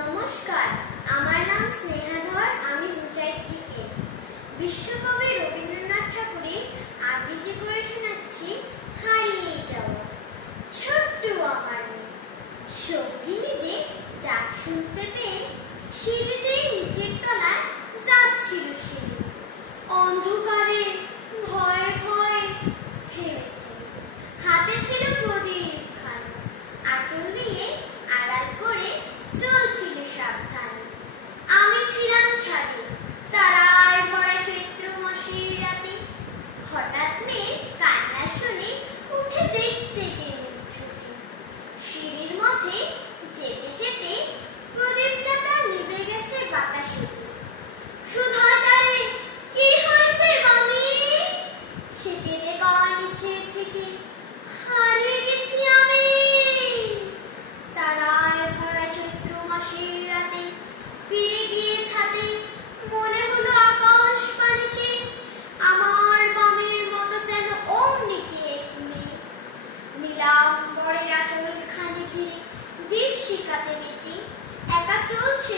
নমস্কার, আমার নাম স্নেহা ধর। আমি হুচাই থেকে বিশ্বকবি রবীন্দ্রনাথ ঠাকুরের আবৃত্তি করে শোনাচ্ছি হারিয়ে যাওয়া। ছোট্ট আমার মেয়ে সঙ্গিনীদের ডাক শুনতে পেয়ে সিঁড়িতে নিচের তলায় যাচ্ছিল সে। অন্ধকারে ভয়ে ভয়ে থেমে থেমে হাতে ছিল প্রদীপ খানা, আঁচল দিয়ে আড়াল করে চলছিল সাবধানে। আমি ছিলাম ছাদে তারায় ভরা চৈত্র মাসের রাতে। হঠাৎ মেয়ে কান্না শুনে উঠে দেখতে গেলেন ছুটে। সিঁড়ির মধ্যে যেতে যেতে প্রদীপটা তার নিভে গেছে বাতাসেতে। সুধায় তারে কি হয়েছে মামি? সে কেঁদে কয় নিচের থেকে, হারিয়ে গেছি আমি। তারায় ভরা চৈত্র মাসের রাতে ফিরে গিয়ে ছাদে মনে হলো আকাশ পানে চেয়ে আমার বামের মতো যেন অমনি কে এক মেয়ে। নীলাম্বরের আঁচল খানি ঘিরে দীপ শিখাতে বেঁচে একা চলছে